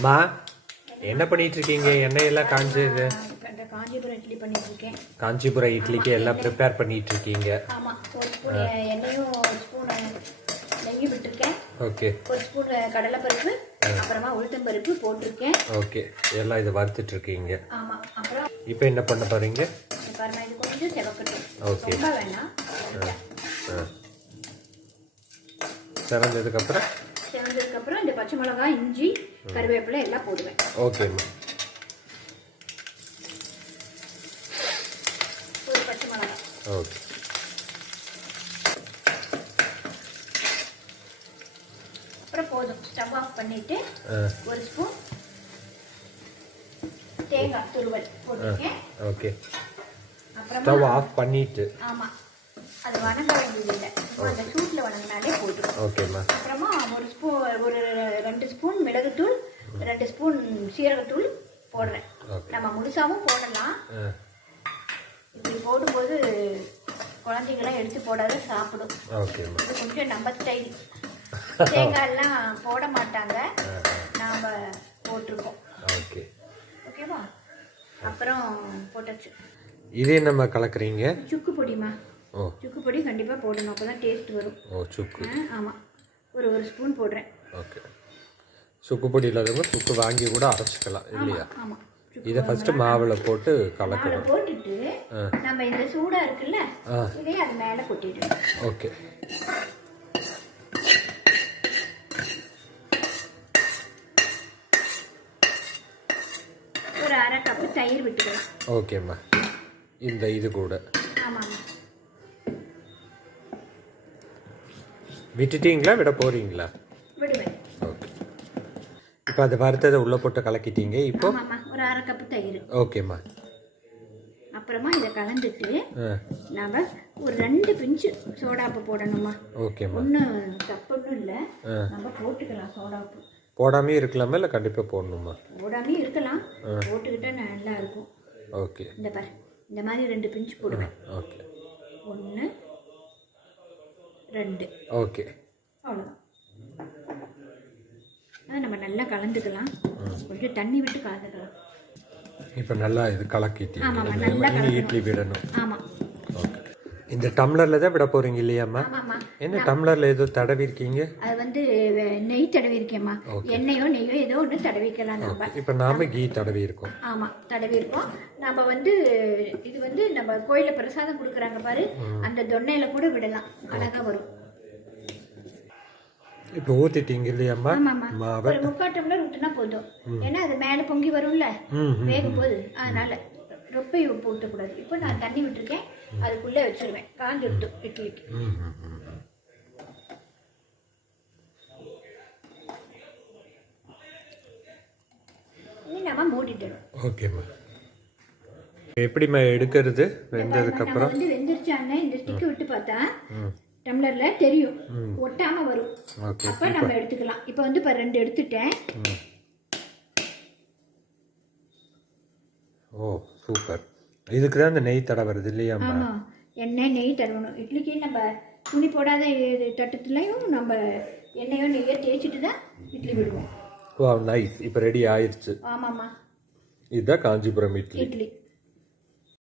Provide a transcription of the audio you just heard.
அம்மா என்ன பண்ணிட்டு இருக்கீங்க எண்ணெயெல்லாம் காஞ்சது. இந்த காஞ்சிபுரம் இட்லி பண்ணிட்டு இருக்கேன் காஞ்சிபுரம் இட்லிக்கு எல்லாம் ப்ரிப்பேர் பண்ணிட்டு இருக்கீங்க ஆமா ஒரு ஸ்பூன் எண்ணெயும் ஒரு ஸ்பூன் நெய் விட்டுருக்கேன். ஓகே. ஒரு ஸ்பூன் கடலைப்பருப்பு அப்புறமா உளுத்தம்பருப்பு போட்டிருக்கேன். ஓகே. எல்லாம் இதை வறுத்துட்டு இருக்கீங்க ஆமா அப்புறம் இப்போ என்ன பண்ண போறீங்க? பாருங்க இது கொஞ்சம் செவக்கட்டும். Okay. ரொம்ப வேணாம். ஆ. திறந்ததுக்கப்புறம் செவந்ததுக்கு அப்புறம் இந்த பச்சை மிளகாய் இஞ்சி கருவேப்பிலை எல்லாம் போடுவேன். ஓகேம்மா ஒரு பச்சை மிளகாய். ஓகே. அப்புறம் போதும். ஸ்டவ் ஆஃப் பண்ணிட்டு ஒரு ஸ்பூன் தேங்காய் துருவல் போட்டிருக்கேன். ஓகே. அப்புறமா ஸ்டவ் ஆஃப் பண்ணிட்டு. ஆமா. அது வணங்க வேண்டியது இல்லை சும்மா அந்த சூட்டில் வணங்கினாலே போதும். ஓகேம்மா அப்புறமா ஒரு ஸ்பூன் ஒரு ரெண்டு ஸ்பூன் மிளகுத்தூள் ரெண்டு ஸ்பூன் சீரகத்தூள் போடுறேன். நம்ம முழுசாவும் போடலாம். இப்படி போடும்போது குழந்தைங்களாம் எடுத்து போடாத சாப்பிடும். இது கொஞ்சம் நம்ம ஸ்டைல் தேங்காயெல்லாம் போட மாட்டாங்க. நாம் போட்டிருக்கோம். ஓகே ஓகேவா அப்புறம் போட்டாச்சு. இதே நம்ம கலக்குறீங்க? சுக்கு பொடிமா சுக்கு பொடி கண்டிப்பாக போடணும். அப்போ தான் டேஸ்ட் வரும். ஓ சுக்கு. ஆ, ஆமா. ஒரு ஒரு ஸ்பூன் போடுறேன். ஓகே. சுக்கு பொடி இல்லாதவங்க சுக்கு வாங்கி கூட அரைச்சிக்கலாம் இல்லையா? ஆமா. இதை ஃபர்ஸ்ட் மாவுல போட்டு கலக்கணும். போட்டுட்டு நம்ம இந்த சூடா இருக்குல்ல ஆ. இதையே அது மேல கொட்டிடணும். ஓகே. ஒரு அரை கப்பு தயிர் விட்டுக்கலாம். ஓகேம்மா. இந்த இது கூட. ஆமாம்மா. விட்டுட்டீங்களா விட போறீங்களா? விடுவேன். ஓகே. இப்போ அது வறுத்ததை உள்ளே போட்டு கலக்கிட்டீங்க இப்போ? ஒரு அரை கப்பு தயிர். ஓகேம்மா. அப்புறமா இதை கலந்துட்டு நாம ஒரு ரெண்டு பிஞ்சு சோடாப்பு போடணுமா ஓகேம்மா. ஒன்றும் தப்புன்னு இல்லை. நம்ம போட்டுக்கலாம் சோடாப்பு போடாமே இருக்கலாமா இல்லை கண்டிப்பாக போடணுமா? போடாமே இருக்கலாம். போட்டுக்கிட்டா நல்லா இருக்கும். ஓகே. இந்த பாரு இந்த மாதிரி ரெண்டு பிஞ்சு போடுவேன். ஓகே. ஒன்று ரெண்டு. ஓகே. அவ்வளோதான் அதை நம்ம நல்லா கலந்துக்கலாம். கொஞ்சம் தண்ணி விட்டு கலந்துக்கலாம். இப்போ நல்லா இது இனி இட்லி விடணும். ஆமாம் இந்த டம்ளரில் தான் விட போகிறீங்க இல்லையாம்மா? என்ன டம்ளரில் ஏதோ தடவி இருக்கீங்க அது வந்து நெய் தடவி இருக்கேம்மா எண்ணெயோ நெய்யோ ஏதோ ஒன்று தடவிக்கலாம் நம்ம. இப்போ நாம கீ தடவி இருக்கோம் ஆமாம் தடவி இருக்கோம் நம்ம வந்து இது வந்து நம்ம கோயிலில் பிரசாதம் கொடுக்குறாங்க பாரு அந்த தொன்னையில் கூட விடலாம். அழகாக வரும். இப்போ ஊற்றிட்டீங்க இல்லையாம்மா? மாவை ஒரு முக்கால் டம்ளர் விட்டுனா போதும். ஏன்னா அது மேலே பொங்கி வரும்ல. வேகும் போது அதனால ரொம்ப உப்பு ஊற்றக்கூடாது இப்போ நான் தண்ணி விட்டுருக்கேன். அதுக்குள்ளே வச்சிருவேன். காஞ்சி விட்டு இட்லிக்கு. நம்ம மூடிடணும் ஓகேம்மா எப்படிம்மா எடுக்கிறது? வெந்ததுக்கப்புறம் நம்ம வந்து வெந்துருச்சான்னு இந்த ஸ்டிக்கை விட்டு பார்த்தா டம்ளர்ல தெரியும். ஒட்டாம வரும். அப்ப நம்ம எடுத்துக்கலாம். இப்போ வந்து இப்போ ரெண்டு எடுத்துட்டேன். ஓ சூப்பர். இதுக்கு தான் இந்த நெய் தடை வருது இல்லையாம்மா எண்ணெய் நெய் தடவணும். இட்லிக்கு நம்ம துணி போடாத தட்டத்துலையும் நம்ம எண்ணெயோ நெய்யோ தேய்ச்சிட்டு தான் இட்லி விடுவோம். ஓ நைஸ் இப்போ ரெடி ஆயிடுச்சு ஆமாம்மா. இதுதான் காஞ்சிபுரம் இட்லி. இட்லி.